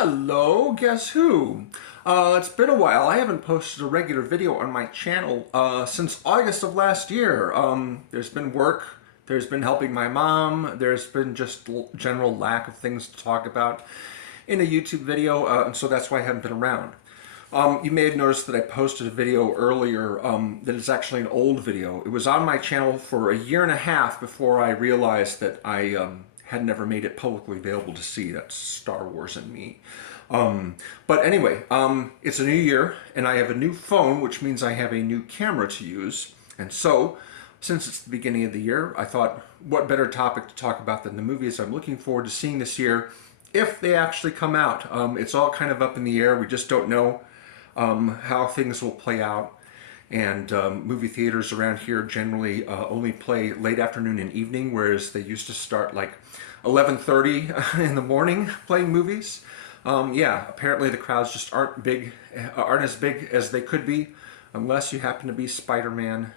Hello, guess who? It's been a while. I haven't posted a regular video on my channel since August of last year. There's been work, there's been helping my mom, there's been just general lack of things to talk about in a YouTube video, and so that's why I haven't been around. You may have noticed that I posted a video earlier that is actually an old video. It was on my channel for a year and a half before I realized that I had never made it publicly available to see. That's Star Wars and me. But anyway, it's a new year and I have a new phone, which means I have a new camera to use. And so, since it's the beginning of the year, I thought, what better topic to talk about than the movies I'm looking forward to seeing this year, if they actually come out. It's all kind of up in the air. We just don't know how things will play out. And movie theaters around here generally only play late afternoon and evening, whereas they used to start like 11:30 in the morning playing movies. Yeah, apparently the crowds just aren't as big as they could be, unless you happen to be Spider-Man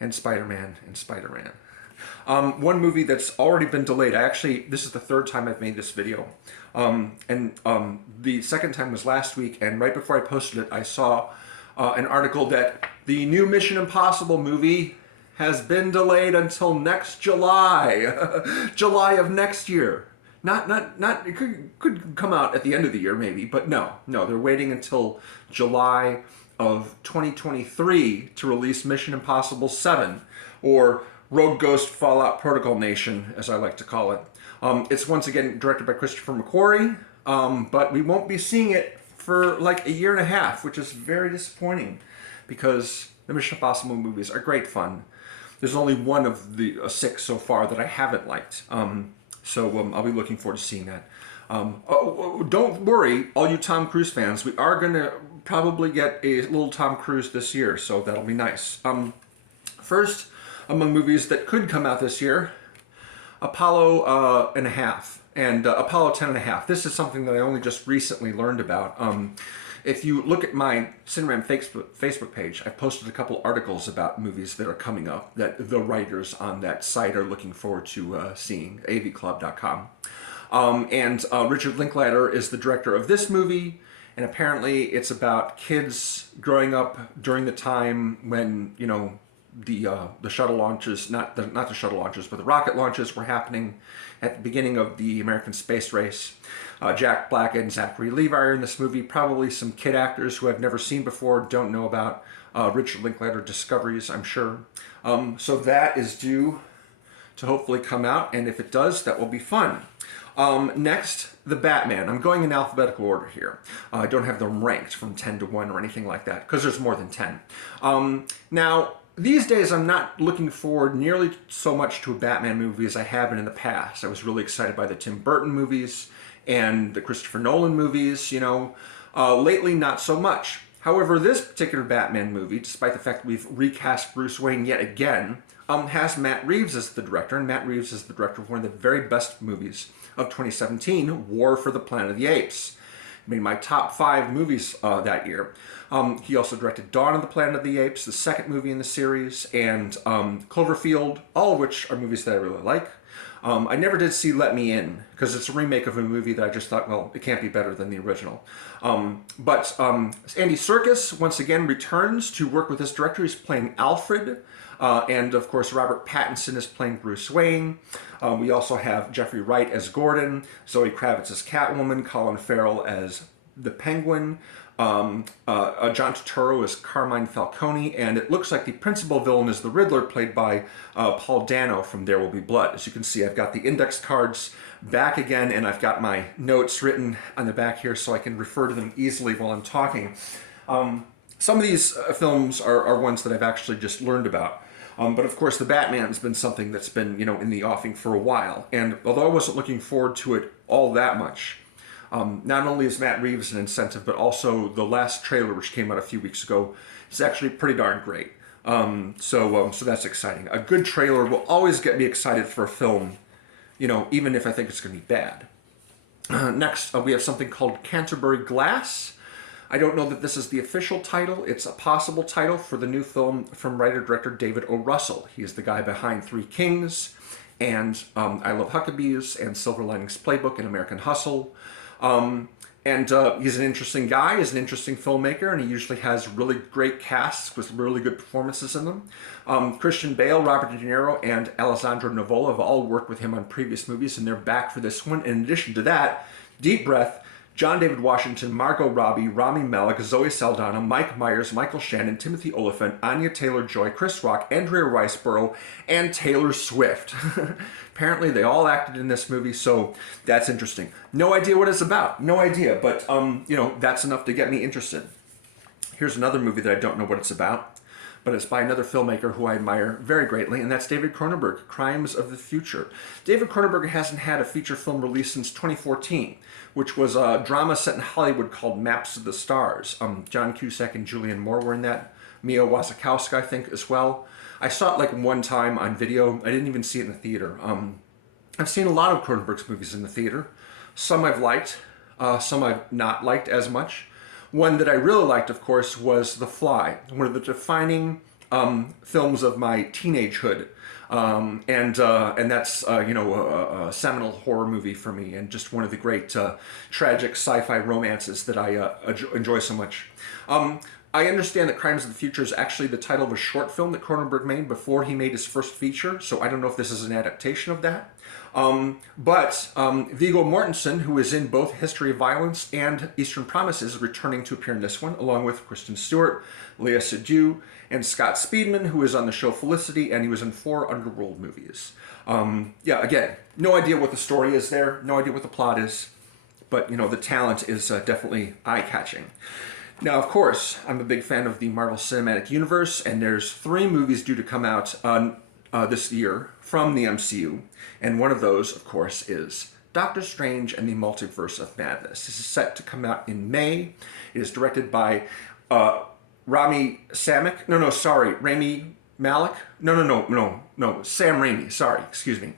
and Spider-Man and Spider-Man. One movie that's already been delayed. This is the third time I've made this video. The second time was last week, and right before I posted it, I saw an article that the new Mission Impossible movie has been delayed until next July. July of next year. Not it could come out at the end of the year maybe, but no, they're waiting until July of 2023 to release Mission Impossible 7, or Rogue Ghost Fallout Protocol Nation, as I like to call it. It's once again directed by Christopher McQuarrie, but we won't be seeing it for like a year and a half, which is very disappointing because the Mission Impossible movies are great fun. There's only one of the 6 so far that I haven't liked, so I'll be looking forward to seeing that. Don't worry, all you Tom Cruise fans, we are going to probably get a little Tom Cruise this year, so that'll be nice. First, among movies that could come out this year, Apollo and a half and Apollo 10 and a half. This is something that I only just recently learned about. If you look at my CineRam Facebook page, I've posted a couple articles about movies that are coming up that the writers on that site are looking forward to seeing, avclub.com. Richard Linklater is the director of this movie, and apparently it's about kids growing up during the time when, you know, the shuttle launches, not the shuttle launches, but the rocket launches were happening at the beginning of the American space race. Jack Black and Zachary Levi are in this movie. Probably some kid actors who I've never seen before, don't know about Richard Linklater discoveries, I'm sure. So that is due to hopefully come out, and if it does, that will be fun. Next, The Batman. I'm going in alphabetical order here. I don't have them ranked from 10 to 1 or anything like that, because there's more than 10. Now, these days, I'm not looking forward nearly so much to a Batman movie as I have been in the past. I was really excited by the Tim Burton movies and the Christopher Nolan movies, you know. Lately, not so much. However, this particular Batman movie, despite the fact that we've recast Bruce Wayne yet again, has Matt Reeves as the director, and Matt Reeves is the director of one of the very best movies of 2017, War for the Planet of the Apes. Made my top 5 movies that year. He also directed Dawn of the Planet of the Apes, the second movie in the series, and Cloverfield, all of which are movies that I really like. I never did see Let Me In, because it's a remake of a movie that I just thought, well, it can't be better than the original. But Andy Serkis, once again, returns to work with this director. He's playing Alfred. And of course, Robert Pattinson is playing Bruce Wayne. We also have Jeffrey Wright as Gordon, Zoe Kravitz as Catwoman, Colin Farrell as the Penguin, John Turturro as Carmine Falcone, and it looks like the principal villain is the Riddler, played by Paul Dano from There Will Be Blood. As you can see, I've got the index cards back again, and I've got my notes written on the back here so I can refer to them easily while I'm talking. Some of these films are ones that I've actually just learned about. But of course, the Batman's been something that's been, you know, in the offing for a while. And although I wasn't looking forward to it all that much, not only is Matt Reeves an incentive, but also the last trailer, which came out a few weeks ago, is actually pretty darn great. So that's exciting. A good trailer will always get me excited for a film, you know, even if I think it's going to be bad. Next, we have something called Canterbury Glass. I don't know that this is the official title. It's a possible title for the new film from writer-director David O. Russell. He is the guy behind Three Kings and I Love Huckabees and Silver Linings Playbook and American Hustle. And he's an interesting guy, he's an interesting filmmaker, and he usually has really great casts with really good performances in them. Christian Bale, Robert De Niro, and Alessandro Nivola have all worked with him on previous movies, and they're back for this one. In addition to that, deep breath, John David Washington, Margot Robbie, Rami Malek, Zoe Saldana, Mike Myers, Michael Shannon, Timothy Olyphant, Anya Taylor-Joy, Chris Rock, Andrea Riseborough, and Taylor Swift. Apparently they all acted in this movie, so that's interesting. No idea what it's about. No idea, but that's enough to get me interested. Here's another movie that I don't know what it's about, but it's by another filmmaker who I admire very greatly, and that's David Cronenberg, Crimes of the Future. David Cronenberg hasn't had a feature film released since 2014, which was a drama set in Hollywood called Maps of the Stars. John Cusack and Julianne Moore were in that. Mia Wasikowska, I think, as well. I saw it like one time on video. I didn't even see it in the theater. I've seen a lot of Cronenberg's movies in the theater. Some I've liked, some I've not liked as much. One that I really liked, of course, was The Fly, one of the defining films of my teenagehood. And that's a seminal horror movie for me, and just one of the great tragic sci-fi romances that I enjoy so much. I understand that Crimes of the Future is actually the title of a short film that Cronenberg made before he made his first feature, so I don't know if this is an adaptation of that. But Viggo Mortensen, who is in both History of Violence and Eastern Promises, is returning to appear in this one, along with Kristen Stewart, Léa Seydoux, and Scott Speedman, who is on the show Felicity, and he was in 4 Underworld movies. Again, no idea what the story is there, no idea what the plot is, but the talent is definitely eye-catching. Now, of course, I'm a big fan of the Marvel Cinematic Universe, and there's 3 movies due to come out this year from the MCU, and one of those, of course, is Doctor Strange and the Multiverse of Madness. This is set to come out in May. It is directed by Rami Malek? No, Sam Raimi, sorry, excuse me.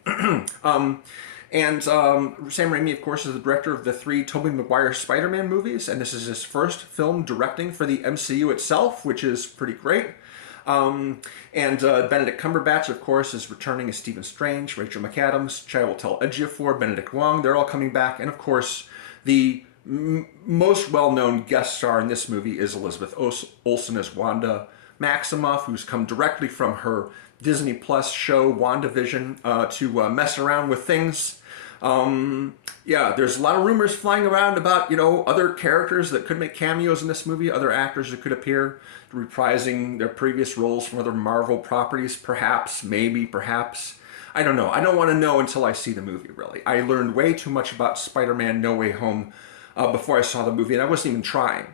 Sam Raimi, of course, is the director of the 3 Tobey Maguire Spider-Man movies, and this is his first film directing for the MCU itself, which is pretty great. Benedict Cumberbatch, of course, is returning as Stephen Strange, Rachel McAdams, Chiwetel Ejiofor, Benedict Wong, they're all coming back, and of course, the most well-known guest star in this movie is Elizabeth Olsen as Wanda Maximoff, who's come directly from her Disney Plus show WandaVision to mess around with things. There's a lot of rumors flying around about, other characters that could make cameos in this movie, other actors that could appear, reprising their previous roles from other Marvel properties, perhaps, maybe, perhaps. I don't know. I don't want to know until I see the movie, really. I learned way too much about Spider-Man No Way Home before I saw the movie, and I wasn't even trying.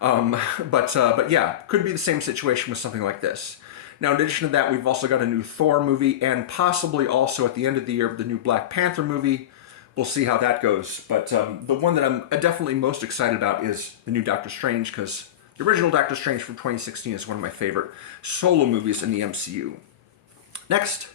But yeah, could be the same situation with something like this. Now, in addition to that, we've also got a new Thor movie, and possibly also at the end of the year, the new Black Panther movie. We'll see how that goes. But the one that I'm definitely most excited about is the new Doctor Strange, because the original Doctor Strange from 2016 is one of my favorite solo movies in the MCU. Next,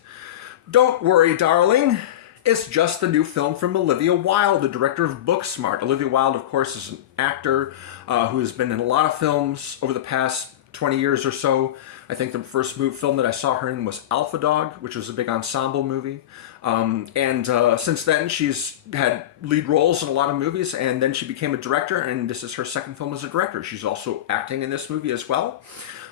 Don't Worry, Darling. It's just the new film from Olivia Wilde, the director of Booksmart. Olivia Wilde, of course, is an actor who has been in a lot of films over the past 20 years or so. I think the first film that I saw her in was Alpha Dog, which was a big ensemble movie. Since then, she's had lead roles in a lot of movies, and then she became a director, and this is her second film as a director. She's also acting in this movie as well,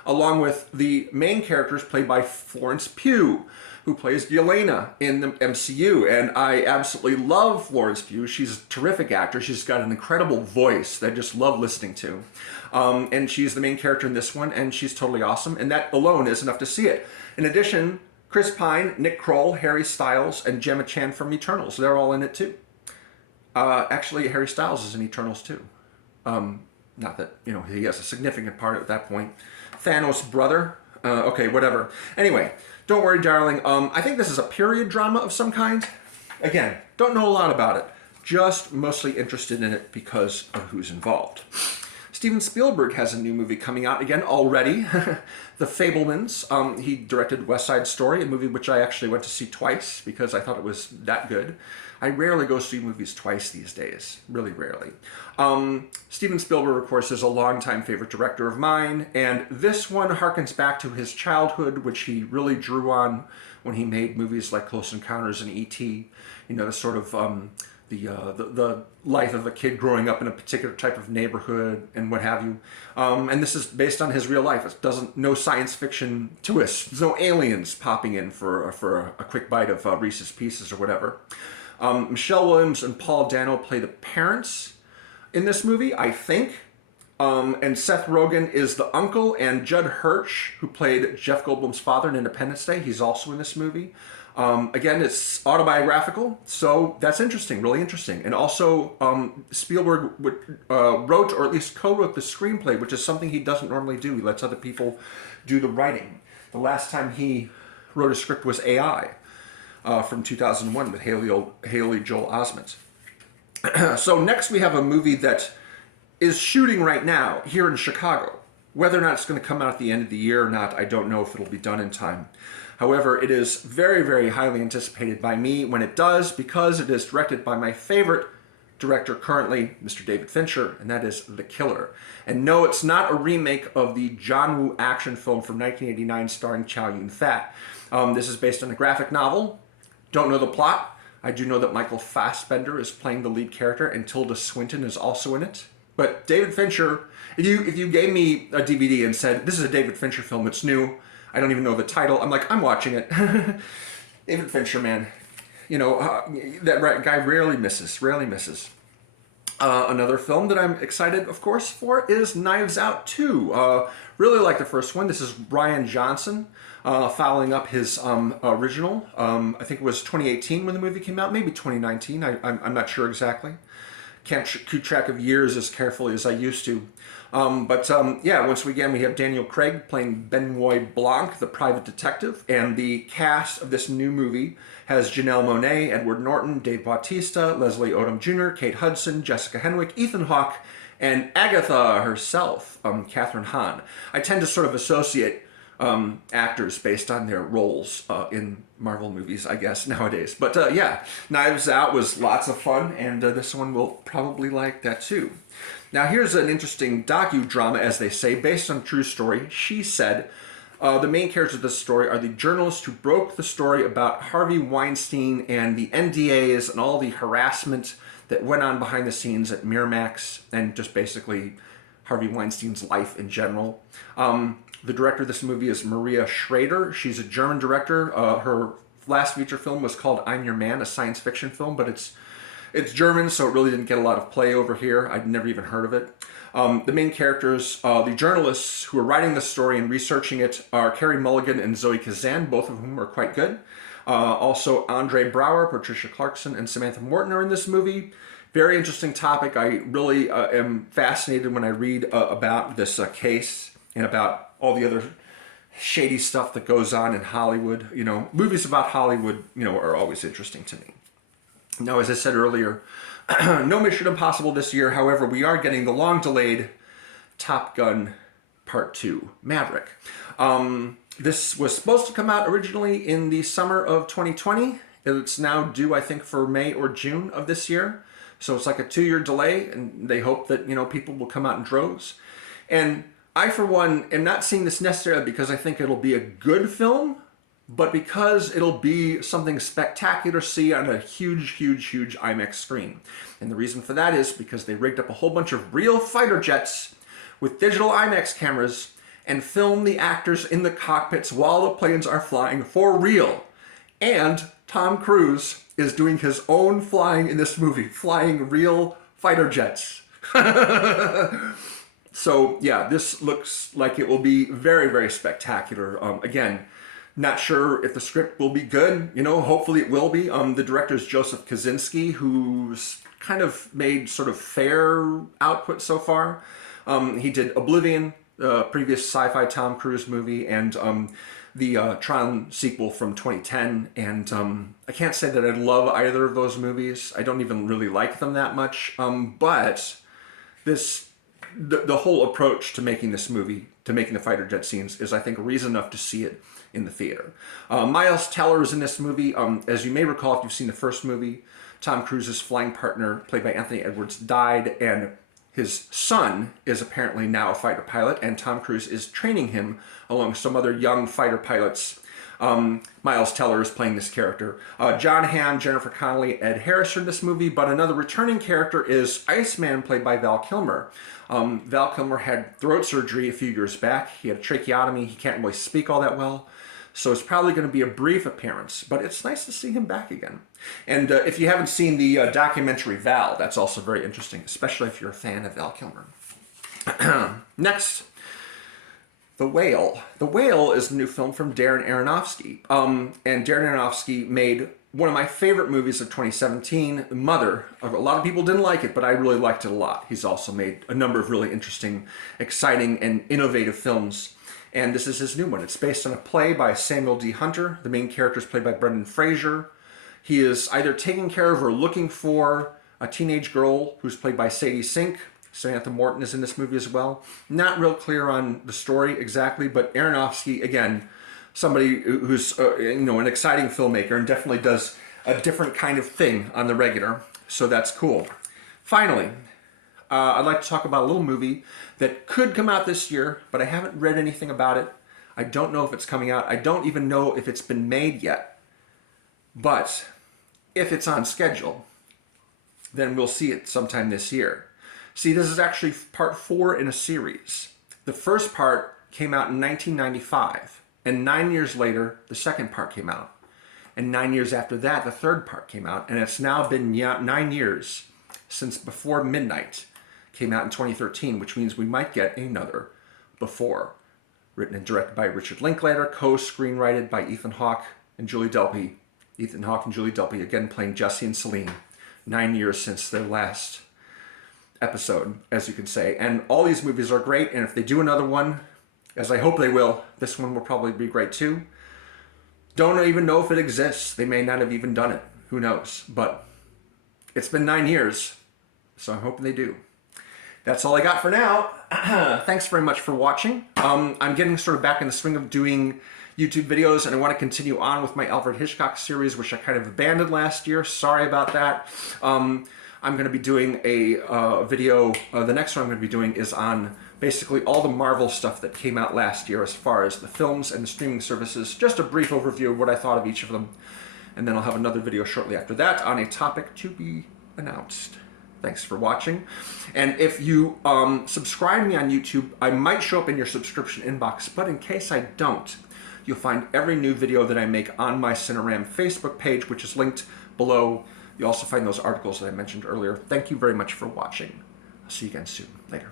along with the main characters played by Florence Pugh, who plays Yelena in the MCU. And I absolutely love Florence Pugh. She's a terrific actor. She's got an incredible voice that I just love listening to. And she's the main character in this one, and she's totally awesome. And that alone is enough to see it. In addition, Chris Pine, Nick Kroll, Harry Styles, and Gemma Chan from Eternals. They're all in it too. Actually, Harry Styles is in Eternals too. Not that, he has a significant part at that point. Thanos' brother. Okay, whatever. Anyway, Don't Worry, Darling. I think this is a period drama of some kind. Again, don't know a lot about it. Just mostly interested in it because of who's involved. Steven Spielberg has a new movie coming out again already, The Fabelmans. He directed West Side Story, a movie which I actually went to see twice because I thought it was that good. I rarely go see movies twice these days, really rarely. Steven Spielberg, of course, is a longtime favorite director of mine, and this one harkens back to his childhood, which he really drew on when he made movies like Close Encounters and E.T., the sort of the life of a kid growing up in a particular type of neighborhood and what have you. And this is based on his real life. It doesn't, no science fiction twist. There's no aliens popping in for a quick bite of Reese's Pieces or whatever. Michelle Williams and Paul Dano play the parents in this movie, I think. And Seth Rogen is the uncle, and Judd Hirsch, who played Jeff Goldblum's father in Independence Day, he's also in this movie. Again, it's autobiographical, so that's interesting, really interesting. And also, Spielberg wrote, or at least co-wrote the screenplay, which is something he doesn't normally do. He lets other people do the writing. The last time he wrote a script was AI from 2001 with Haley Joel Osment. So next we have a movie that is shooting right now here in Chicago. Whether or not it's going to come out at the end of the year or not, I don't know if it'll be done in time. However, it is very, very highly anticipated by me when it does, because it is directed by my favorite director currently, Mr. David Fincher, and that is The Killer. And no, it's not a remake of the John Woo action film from 1989 starring Chow Yun-fat. This is based on a graphic novel. Don't know the plot. I do know that Michael Fassbender is playing the lead character, and Tilda Swinton is also in it. But David Fincher, if you gave me a DVD and said, this is a David Fincher film, it's new, I don't even know the title, I'm like, I'm watching it. David Fincher, man. You know, that guy rarely misses. Another film that I'm excited, of course, for is Knives Out 2. Really like the first one. This is Rian Johnson following up his original. I think it was 2018 when the movie came out, maybe 2019. I'm not sure exactly. Can't keep track of years as carefully as I used to. Yeah, once again, we have Daniel Craig playing Benoit Blanc, the private detective, and the cast of this new movie has Janelle Monáe, Edward Norton, Dave Bautista, Leslie Odom Jr., Kate Hudson, Jessica Henwick, Ethan Hawke, and Agatha herself, Catherine Hahn. I tend to sort of associate actors based on their roles in Marvel movies, I guess, nowadays. But yeah, Knives Out was lots of fun, and this one will probably like that too. Now here's an interesting docudrama, as they say, based on a true story. She Said. The main characters of this story are the journalists who broke the story about Harvey Weinstein and the NDAs and all the harassment that went on behind the scenes at Miramax, and just basically Harvey Weinstein's life in general. The director of this movie is Maria Schrader. She's a German director. Her last feature film was called I'm Your Man, a science fiction film, but it's German, so it really didn't get a lot of play over here. I'd never even heard of it. The main characters, the journalists who are writing the story and researching it, are Carey Mulligan and Zoe Kazan, both of whom are quite good. Also, Andre Braugher, Patricia Clarkson, and Samantha Morton are in this movie. Very interesting topic. I really am fascinated when I read about this case and about all the other shady stuff that goes on in Hollywood. You know, movies about Hollywood, you know, are always interesting to me. Now, as I said earlier, no Mission Impossible this year. However, we are getting the long-delayed Top Gun Part 2, Maverick. This was supposed to come out originally in the summer of 2020. It's now due, I think, for May or June of this year. So it's like a 2-year delay, and they hope that, you know, people will come out in droves. And I, for one, am not seeing this necessarily because I think it'll be a good film, but because it'll be something spectacular to see on a huge, huge, huge IMAX screen. And the reason for that is because they rigged up a whole bunch of real fighter jets with digital IMAX cameras and filmed the actors in the cockpits while the planes are flying for real. And Tom Cruise is doing his own flying in this movie, flying real fighter jets. So yeah, this looks like it will be very, very spectacular. Again, not sure if the script will be good. You know, hopefully it will be. The director is Joseph Kosinski, who's kind of made sort of fair output so far. He did Oblivion, previous sci-fi Tom Cruise movie, and the Tron sequel from 2010. And I can't say that I love either of those movies. I don't even really like them that much. But the whole approach to making this movie, to making the fighter jet scenes, is, I think, reason enough to see it in the theater. Miles Teller is in this movie. As you may recall, if you've seen the first movie, Tom Cruise's flying partner, played by Anthony Edwards, died, and his son is apparently now a fighter pilot, and Tom Cruise is training him along some other young fighter pilots Miles Teller is playing this character. John Hamm, Jennifer Connelly, Ed Harris are in this movie, but another returning character is Iceman, played by Val Kilmer. Val Kilmer had throat surgery a few years back. He had a tracheotomy. He can't really speak all that well. So it's probably going to be a brief appearance, but it's nice to see him back again. And if you haven't seen the documentary Val, that's also very interesting, especially if you're a fan of Val Kilmer. Next, The Whale. The Whale is a new film from Darren Aronofsky. And Darren Aronofsky made one of my favorite movies of 2017, Mother. A lot of people didn't like it, but I really liked it a lot. He's also made a number of really interesting, exciting, and innovative films. And this is his new one. It's based on a play by Samuel D. Hunter. The main character is played by Brendan Fraser. He is either taking care of or looking for a teenage girl who's played by Sadie Sink. Samantha Morton is in this movie as well. Not real clear on the story exactly, but Aronofsky, again, somebody who's an exciting filmmaker and definitely does a different kind of thing on the regular. So that's cool. Finally, I'd like to talk about a little movie that could come out this year, but I haven't read anything about it. I don't know if it's coming out. I don't even know if it's been made yet. But if it's on schedule, then we'll see it sometime this year. See, this is actually part 4 in a series. The first part came out in 1995, and 9 years later, the second part came out. And 9 years after that, the third part came out, and it's now been 9 years since Before Midnight came out in 2013, which means we might get another Before. Written and directed by Richard Linklater, co-screenwritten by Ethan Hawke and Julie Delpy. Ethan Hawke and Julie Delpy again playing Jesse and Celine. 9 years since their last episode, as you can say. And all these movies are great, and if they do another one, as I hope they will, this one will probably be great too. Don't even know if it exists. They may not have even done it. Who knows? But it's been 9 years, so I'm hoping they do. That's all I got for now. Thanks very much for watching. I'm getting sort of back in the swing of doing YouTube videos, and I want to continue on with my Alfred Hitchcock series, which I kind of abandoned last year. Sorry about that. I'm going to be doing a video. The next one I'm going to be doing is on basically all the Marvel stuff that came out last year as far as the films and the streaming services. Just a brief overview of what I thought of each of them. And then I'll have another video shortly after that on a topic to be announced. Thanks for watching. And if you subscribe me on YouTube, I might show up in your subscription inbox, but in case I don't, you'll find every new video that I make on my CineRam Facebook page, which is linked below. You'll also find those articles that I mentioned earlier. Thank you very much for watching. I'll see you again soon. Later.